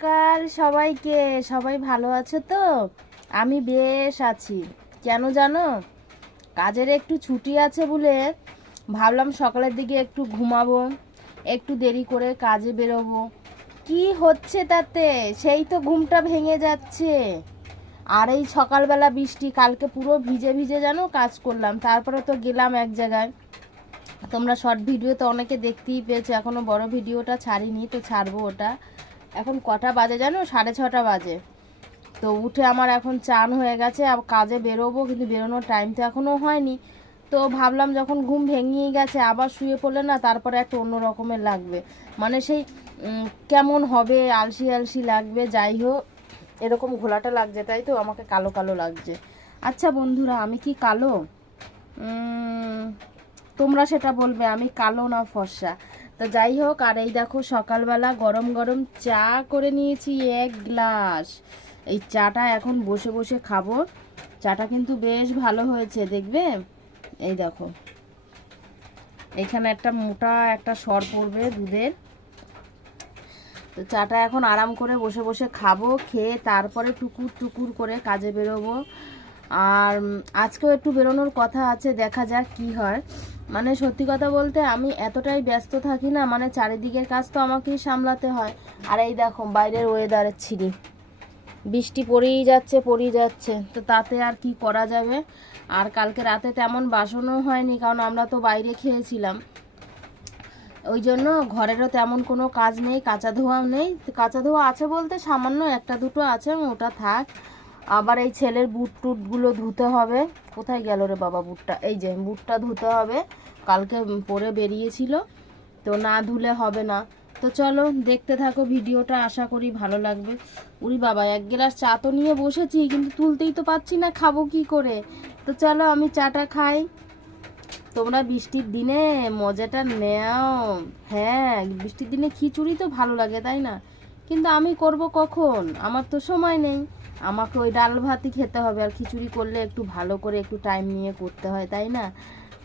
কাল সবাইকে, সবাই ভালো আছো তো? আমি বেশ আছি। কেন জানো, কাজের একটু ছুটি আছে বলে ভাবলাম সকালের দিকে একটু ঘুমাবো, একটু দেরি করে কাজে বেরোবো। কি হচ্ছে তাতে? সেই তো ঘুমটা ভেঙে যাচ্ছে। আর এই সকালবেলা বৃষ্টি, কালকে পুরো ভিজে ভিজে জানো কাজ করলাম, তারপরে তো গেলাম এক জায়গায়। তোমরা শর্ট ভিডিও তো অনেকে দেখতেই পেয়েছো, এখনো বড় ভিডিওটা ছাড়িনি, তো ছাড়বো ওটা। এখন কটা বাজে জানো? 6:30 বাজে। তো উঠে আমার এখন চান হয়ে গেছে, আর কাজে বেরোবো, কিন্তু বেরোনোর টাইম তো এখনও হয়নি। তো ভাবলাম যখন ঘুম ভেঙেই গেছে আবার শুয়ে পড়লে না তারপরে একটা অন্য রকমের লাগবে, মানে সেই কেমন হবে, আলসি আলসি লাগবে। যাই হোক, এরকম ঘোলাটা লাগছে, তাই তো আমাকে কালো কালো লাগছে। আচ্ছা বন্ধুরা, আমি কি কালো? তোমরা সেটা বলবে, আমি কালো না ফর্সা। তো যাই হোক, আর এই দেখো সকালবেলা গরম গরম চা করে নিয়েছি 1 গ্লাস। এই চাটা এখন বসে বসে খাবো। চাটা কিন্তু বেশ ভালো হয়েছে, দেখবে। এই দেখো, এখানে একটা মোটা একটা সর পড়বে দুধের। তো চাটা এখন আরাম করে বসে বসে খাবো, খেয়ে তারপরে টুকুর টুকুর করে কাজে বেরোবো। আর আজকেও একটু বেরোনোর কথা আছে, দেখা যাক কি হয়। মানে সত্যি কথা বলতে আমি এতটাই ব্যস্ত থাকি না, মানে চারিদিকের কাজ তো আমাকেই সামলাতে হয়। আর এই দেখো বাইরের ওয়েদারের ছিরি, বৃষ্টি পড়েই যাচ্ছে, তো তাতে আর কি করা যাবে। আর কালকে রাতে তেমন বাসনও হয়নি, কারণ আমরা তো বাইরে খেয়েছিলাম। ওই জন্য ঘরেরও তেমন কোনো কাজ নেই, কাঁচা ধোয়াও নেই। কাঁচা ধোয়া আছে বলতে সামান্য একটা দুটো আছে, ওটা থাক। আবার এই ছেলের বুট টুটগুলো ধুতে হবে। কোথায় গেল রে বাবা বুটটা? এই যে বুটটা ধুতে হবে, কালকে পরে বেরিয়েছিল, তো না ধুলে হবে না। তো চলো দেখতে থাকো ভিডিওটা, আশা করি ভালো লাগবে। উরি বাবা, 1 গ্লাস চা তো নিয়ে বসেছি, কিন্তু তুলতেই তো পাচ্ছি না, খাবো কি করে? তো চলো আমি চাটা খাই, তোমরা বৃষ্টির দিনে মজাটা নেও। হ্যাঁ, বৃষ্টির দিনে খিচুড়ি তো ভালো লাগে, তাই না? কিন্তু আমি করব কখন? আমার তো সময় নেই। আমাকে ওই ডাল ভাতই খেতে হবে, আর খিচুড়ি করলে একটু ভালো করে একটু টাইম নিয়ে করতে হয়, তাই না?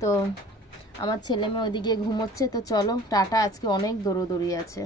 তো আমার ছেলে মেয়ে ওইদিকে ঘুমোচ্ছে। তো চলো টাটা, আজকে অনেক দৌড়োদৌড়ি আছে।